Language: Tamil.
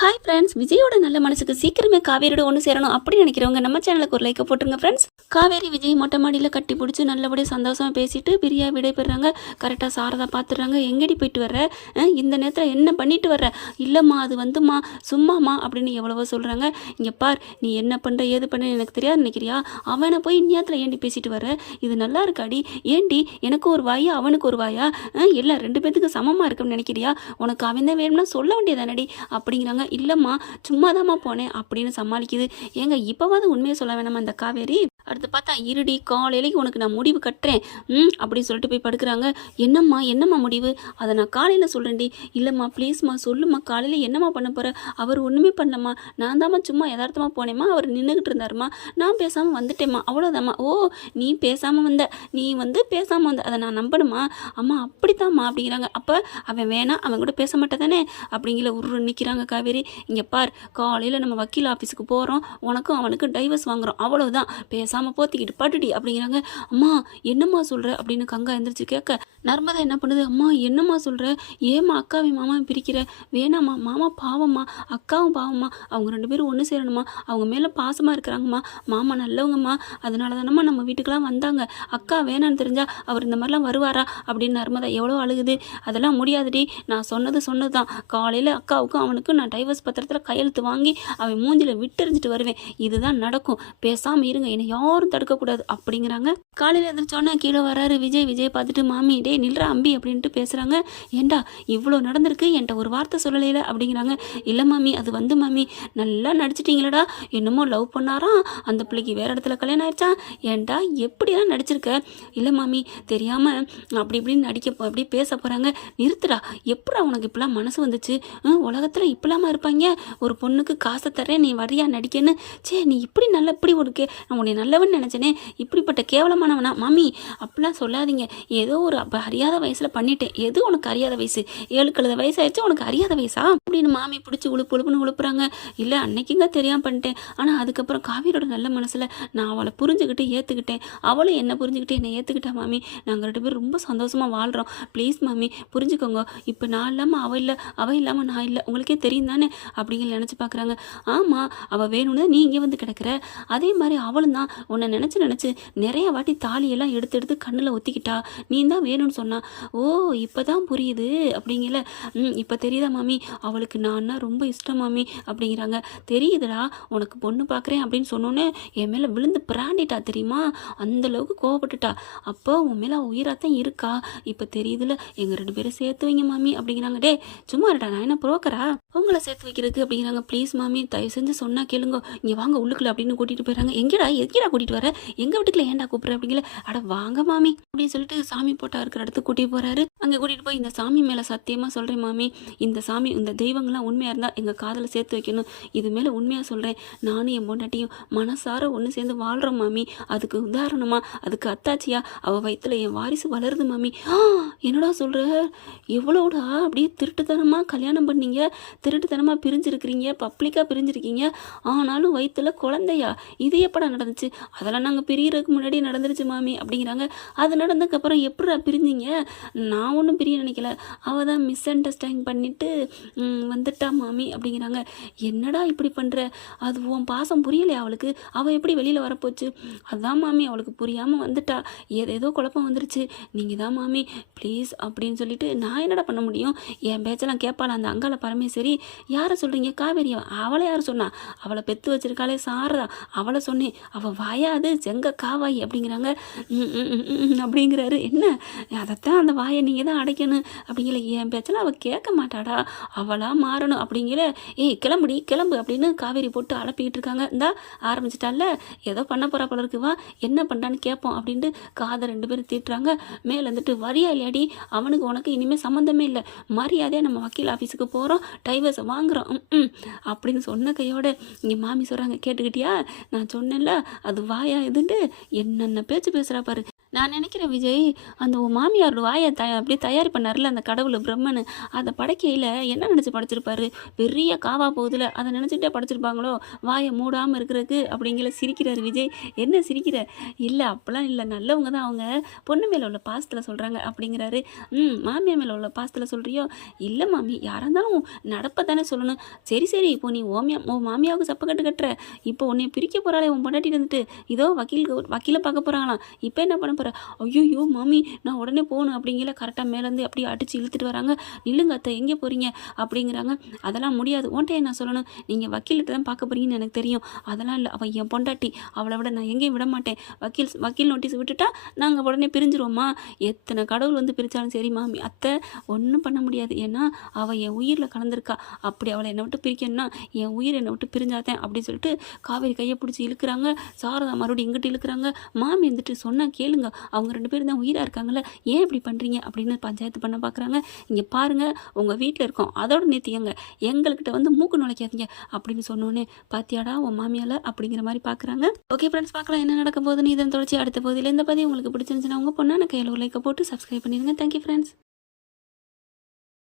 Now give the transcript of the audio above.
ஹாய் ஃப்ரெண்ட்ஸ், விஜயோட நல்ல மனசுக்கு சீக்கிரமே காவேரியோட ஒன்று சேரணும் அப்படி நினைக்கிறவங்க நம்ம சேனலுக்கு ஒரு லைக்கை போட்டுருங்க ஃப்ரெண்ட்ஸ். காவேரி விஜய் மொட்டை மாடியில் கட்டி பிடிச்சி நல்லபடியாக சந்தோஷமாக பேசிட்டு பிரியா விடைபெறாங்க. கரெக்டாக சாரதா பார்த்துடுறாங்க. எங்கடி போயிட்டு வர்ற, இந்த நேரத்தில் என்ன பண்ணிட்டு வர்ற? இல்லைம்மா அது வந்துமா சும்மாம்மா அப்படின்னு எவ்வளவோ சொல்கிறாங்க. இங்கே பார், நீ என்ன பண்ணுற ஏது பண்ண எனக்கு தெரியாது நினைக்கிறியா? அவனை போய் இந்நேரத்தில் ஏண்டி பேசிட்டு வர? இது நல்லா இருக்காடி? ஏண்டி எனக்கு ஒரு வாயா அவனுக்கு ஒரு வாயா? எல்லாம் ரெண்டு பேத்துக்கு சமமாக இருக்குன்னு நினைக்கிறியா? உனக்கு அவன் தான் வேணும்னா சொல்ல வேண்டியதானடி அப்படிங்கிறாங்க. இல்லைம்மா சும்மாதாம்மா போனேன் அப்படின்னு சமாளிக்குது. ஏங்க இப்போவாது உண்மையை சொல்ல வேணாமா இந்த காவேரி? அடுத்து பார்த்தா இருடி காலையிலைக்கு உனக்கு நான் முடிவு கட்டுறேன் அப்படின்னு சொல்லிட்டு போய் படுக்கிறாங்க. என்னம்மா முடிவு? அதை நான் காலையில் சொல்கிறேன்டி. இல்லைம்மா ப்ளீஸ்மா சொல்லுமா, காலையில் என்னம்மா பண்ண போகிற? அவர் ஒன்றுமே பண்ணலம்மா, நான் தாம்மா சும்மா யதார்த்தமாக போனேம்மா, அவர் நின்றுக்கிட்டு இருந்தாருமா, நான் பேசாமல் வந்துட்டேம்மா, அவ்வளோதாம்மா. ஓ, நீ பேசாமல் வந்த, நீ பேசாமல் வந்த, அதை நான் நம்பணுமா? அம்மா அப்படித்தாம்மா அப்படிங்கிறாங்க. அப்போ அவன் வேணாம், அவன் கூட பேச மாட்டே தானே அப்படிங்கிற உரு நிற்கிறாங்க காவேரி. இங்கே பார், காலையில் நம்ம வக்கீல் ஆஃபீஸுக்கு போகிறோம், உனக்கும் அவனுக்கும் டைவர்ஸ் வாங்குகிறோம், அவ்வளோதான், பேசாமல் போத்திக்கிட்டு பட்டுடி அப்படிங்கிறாங்க. அம்மா என்னம்மா சொல்கிற அப்படின்னு கங்கா எந்திரிச்சு கேட்க, நர்மதா என்ன பண்ணுது? அம்மா என்னம்மா சொல்கிற? ஏம்மா அக்காவையும் மாமாவையும் பிரிக்கிற? வேணாம்மா, மாமா பாவம்மா, அக்காவும் பாவம்மா, அவங்க ரெண்டு பேரும் ஒன்று சேரணுமா, அவங்க மேலே பாசமாக இருக்கிறாங்கம்மா, மாமா நல்லவங்கம்மா, அதனால தானம்மா நம்ம வீட்டுக்கெலாம் வந்தாங்க, அக்கா வேணான்னு தெரிஞ்சா அவர் இந்த மாதிரிலாம் வருவாரா அப்படின்னு நர்மதா எவ்வளோ அழுகுது. அதெல்லாம் முடியாதுடி, நான் சொன்னது தான், காலையில் அக்காவுக்கும் அவனுக்கும் நான் டைவர்ஸ் பத்திரத்தில் கையெழுத்து வாங்கி அவன் மூஞ்சில் விட்டெறிஞ்சிட்டு வருவேன், இதுதான் நடக்கும், பேசாமல் இருங்க, என்னை யாரும் தடுக்கக்கூடாது அப்படிங்கிறாங்க. காலையில் எழுந்திரிச்சோன்னா கீழே வராரு விஜய். விஜய் பார்த்துட்டு, மாமி டே நில்ற அம்பி அப்படின்ட்டு பேசுகிறாங்க. ஏண்டா இவ்வளோ நடந்திருக்கு, என்கிட்ட ஒரு வார்த்தை சொல்லலையில அப்படிங்கிறாங்க. இல்லை மாமி, அது மாமி நல்லா நடிச்சிட்டிங்களடா, என்னமோ லவ் பண்ணாராம், அந்த பிள்ளைக்கு வேறு இடத்துல கல்யாணம் ஆயிடுச்சா, ஏண்டா எப்படியெல்லாம் நடிச்சிருக்க? இல்லை மாமி தெரியாமல் அப்படி இப்படின்னு அப்படி பேச போகிறாங்க. நிறுத்துடா, எப்படா உனக்கு இப்படிலாம் மனசு வந்துச்சு? உலகத்தில் இப்படிலாமா இருப்பாங்க? ஒரு பொண்ணுக்கு காசை தரேன், நீ வரியா நடிக்கன்னு, சே நீ இப்படி நல்ல இப்படி ஒருக்கு, நான் உன்னை நல்லவன் நினச்சேனே, இப்படிப்பட்ட கேவலமானவனா? மாமி அப்படிலாம் சொல்லாதீங்க, ஏதோ ஒரு அறியாத வயசில் பண்ணிட்டேன், எது உனக்கு அறியாத வயசு? 7 கழுத வயசாயிடுச்சு, உனக்கு அறியாத வயசா அப்படின்னு மாமி பிடிச்சி உழுப்புன்னு உழுப்புறாங்க. இல்லை அன்னைக்குங்க தெரியாமல் பண்ணிட்டேன், ஆனால் அதுக்கப்புறம் காவியோட நல்ல மனசில் நான் அவளை புரிஞ்சுக்கிட்டு ஏற்றுக்கிட்டேன், அவளும் என்னை புரிஞ்சுக்கிட்டு என்னை ஏற்றுக்கிட்டா மாமி, நாங்கள் 2 பேரும் ரொம்ப சந்தோஷமாக வாழ்கிறோம், ப்ளீஸ் மாமி புரிஞ்சுக்கோங்க, இப்போ நான் இல்லாமல் அவள் இல்லாமல் நான் இல்லை, உங்களுக்கே தெரியும் தானே அப்படிங்கிற நினச்சி பார்க்குறாங்க. ஆமாம், அவள் வேணும்னு நீ இங்கே வந்து கிடக்கிற, அதே மாதிரி அவளும் தான் உன்னை நினச்சி நிறைய வாட்டி தாலியெல்லாம் எடுத்து கண்ணில் ஒத்திக்கிட்டா, நீ தான் வேணும்னு சொன்னா. ஓ இப்போ தான் புரியுது அப்படிங்கல, இப்போ தெரியுதா மாமி, அவளுக்கு நான் ரொம்ப இஷ்டம் மாமி அப்படிங்கிறாங்க. தெரியுதுடா, உனக்கு பொண்ணு பார்க்குறேன் அப்படின்னு சொன்னோன்னே என் மேலே விழுந்து பிராண்டிட்டா தெரியுமா, அந்தளவுக்கு கோவப்பட்டுட்டா, அப்போ உன் மேலே உயிராத்தான் இருக்கா, இப்போ தெரியுதுல, எங்கள் 2 பேரும் சேர்த்து வைங்க மாமி அப்படிங்கிறாங்க. டே சும்மா இருடா, நான் என்ன புரோக்கரா உங்களை சேர்த்து வைக்கிறதுக்கு அப்படிங்கிறாங்க. ப்ளீஸ் மாமி தயவு செஞ்சு சொன்னால் கேளுங்க, இங்கே வாங்க உள்ளுக்குள்ள அப்படின்னு கூட்டிகிட்டு போயிடறாங்க. எங்கேடா கூட்டிகிட்டு வர, எங்கள் வீட்டுக்குள்ள ஏன்டா கூப்பிட்ற அப்படிங்கல, அட வாங்க மாமி அப்படின்னு சொல்லிட்டு சாமி போட்டா இருக்கிற இடத்துக்கு கூட்டிகிட்டு போகிறாரு. அங்கே கூட்டிகிட்டு போய், இந்த சாமி மேலே சத்தியமாக சொல்கிறேன் மாமி, இந்த சாமி இந்த தெய்வங்கள்லாம் உண்மையாக இருந்தால் எங்கள் காதில் சேர்த்து வைக்கணும், இது மேலே உண்மையாக சொல்கிறேன், நானும் என் பொண்டாட்டியும் மனசார ஒன்று சேர்ந்து வாழ்கிறோம் மாமி, அதுக்கு உதாரணமா அதுக்கு அத்தாச்சியா அவள் வயிற்றுல என் வாரிசு வளருது மாமி. என்னடா சொல்கிற, எவ்வளோடா அப்படியே திருட்டுத்தனமாக கல்யாணம் பண்ணீங்க, திருட்டுத்தனமாக பிரிஞ்சிருக்கிறீங்க, பப்ளிக்காக பிரிஞ்சிருக்கீங்க, ஆனாலும் வயிற்றுல குழந்தையா, இது எப்படா நடந்துச்சு? அதெல்லாம் நாங்கள் பிரியறதுக்கு முன்னாடி நடந்துருச்சு மாமி அப்படிங்கிறாங்க. அது நடந்ததுக்கப்புறம் எப்படா பிரிஞ்சிங்க? நான் ஒன்றும் பிரிய நினைக்கல, அவள் தான் மிஸ் அண்டர்ஸ்டாண்டிங் பண்ணிவிட்டு வந்துட்டா மாமி அப்படிங்கிறாங்க. என்னடா இப்படி பண்ணுற, அது உன் பாசம் புரியலையா அவளுக்கு, அவள் எப்படி வெளியில் வரப்போச்சு? அதுதான் மாமி அவளுக்கு புரியாமல் வந்துட்டா, ஏதேதோ குழப்பம் வந்துருச்சு, நீங்கள் தான் மாமி ப்ளீஸ் அப்படின்னு சொல்லிட்டு, நான் என்னடா பண்ண முடியும், என் பேச்செல்லாம் கேட்பாள் அந்த அங்காள பரமேஸ்வரி. யாரை சொல்கிறீங்க? காவேரி. அவளை யார் சொன்னா? அவளை பெற்று வச்சிருக்காளே சாரதா, அவளை சொன்னேன், அவள் வாயாது செங்க காவாய் அப்படிங்கிறாங்க. அப்படிங்கிறாரு. என்ன அதைத்தான், அந்த வாயை நீங்கள் தான் அடைக்கணும் அப்படிங்கிற, என் பேச்செல்லாம் அவள் கேட்க மாட்டாடா, அவளாக மாறணும் அப்படிங்கிற, ஏய் கிளம்பு அப்படின்னு காவேரி போட்டு அலப்பிக்கிட்டு இருக்காங்க. இந்தா ஆரம்பிச்சிட்டால, ஏதோ பண்ண போகிறா போல இருக்குவா, என்ன பண்ணுறான்னு கேட்போம் அப்படின்ட்டு காதை 2 பேரும் தீட்டுறாங்க. மேலே வந்துட்டு, வரியா இல்லையாடி, அவனுக்கு உனக்கு இனிமேல் சம்மந்தமே இல்லை, மரியாதையாக நம்ம வக்கீல் ஆஃபீஸுக்கு போகிறோம், டைவர்ஸை வாங்குகிறோம் அப்படின்னு சொன்ன கையோட இங்கே மாமி சொல்கிறாங்க. கேட்டுக்கிட்டியா, நான் சொன்னேன்ல அது வாயா இதுன்ட்டு, என்னென்ன பேச்சு பேசுகிறா பாரு, நான் நினைக்கிறேன் விஜய், அந்த உன் மாமியாரோட வாயை அப்படியே தயார் பண்ணார்ல அந்த கடவுள் பிரம்மன், அதை படைக்கையில் என்ன நினச்சி படைச்சிருப்பாரு? பெரிய காவா போகுதுல, அதை நினச்சிக்கிட்டே படைச்சிருப்பாங்களோ வாயை மூடாமல் இருக்கிறதுக்கு அப்படிங்கிற சிரிக்கிறார் விஜய். என்ன சிரிக்கிற? இல்லை அப்போலாம் இல்லை, நல்லவங்க தான் அவங்க, பொண்ணு மேலே உள்ள பாசத்தில் சொல்கிறாங்க அப்படிங்கிறாரு. மாமியார் மேலே உள்ள பாசத்தில் சொல்கிறியோ? இல்லை மாமி, யாராக இருந்தாலும் நடப்பை தானே சொல்லணும். சரி சரி, இப்போ நீ உன் மாமியாவுக்கு சப்பக்கட்டு கட்டுற, இப்போ உன்னை பிரிக்க போகிறாளே உன் பொண்டாட்டிட்டு வந்துட்டு, இதோ வக்கீலை பார்க்க போகிறாங்களாம், இப்போ என்ன பண்ண போகிற? ஐயோ மாமி, நான் உடனே போகணும் அப்படிங்கிற கரெக்டாக மேலேருந்து அப்படியே அடித்து இழுத்துட்டு வராங்க. நில்லுங்க அத்தை, எங்கே போகிறீங்க அப்படிங்கிறாங்க. அதெல்லாம் முடியாது, உன்ட்டே நான் சொல்லணும், நீங்கள் வக்கீல்கிட்ட தான் பார்க்க போகிறீங்கன்னு எனக்கு தெரியும். அதெல்லாம் இல்லை, அவள் என் பொண்டாட்டி, அவளை விட நான் எங்கேயும் விட மாட்டேன். வக்கீல் நோட்டீஸ் விட்டுட்டா நாங்கள் உடனே பிரிஞ்சிருவோம்மா. எத்தனை கடவுள் வந்து பிரித்தாலும் சரி மாமி, அத்தை ஒன்றும் பண்ண முடியாது, ஏன்னா அவள் என் உயிரில் கலந்துருக்கா. அப்படி அவளை என்னை விட்டு பிரிக்கணும்னா என் உயிர் என்னை விட்டு பிரிஞ்சாதேன் அப்படின்னு சொல்லிட்டு காவேரி கையை பிடிச்சி இழுக்கிறாங்க. சாரதா மறுபடியும் இங்கிட்டு இழுக்கிறாங்க. மாமி இருந்துட்டு சொன்னால் கேளுங்க, அவங்க 2 பேரும் தான் உயிராக இருக்காங்கல்ல, ஏன் இப்படி பண்ணுறீங்க அப்படின்னு பஞ்சாயத்து பண்ண பார்க்குறாங்க. இங்கே பாருங்கள், உங்கள் வீட்டில் இருக்கோம், அதோட நிறுத்திக்கங்க, எங்கள்கிட்ட வந்து மூக்கு நுழைக்காதீங்க அப்படின்னு சொன்னோன்னே, பாத்தியாடா உன் மாமியால் அப்படிங்கிற மாதிரி பார்க்குறாங்க. ஓகே ஃப்ரெண்ட்ஸ், பார்க்கலாம் என்ன நடக்க போகுதுன்னு. இதன் தொடர்ச்சி அடுத்த பகுதியில். இந்த பதிவு உங்களுக்கு பிடிச்சிருந்துச்சுன்னா உங்கள் பொண்ணான கையில் ஒரு லைக்கை போட்டு சப்ஸ்கிரைப் பண்ணிடுங்க. Thank you friends.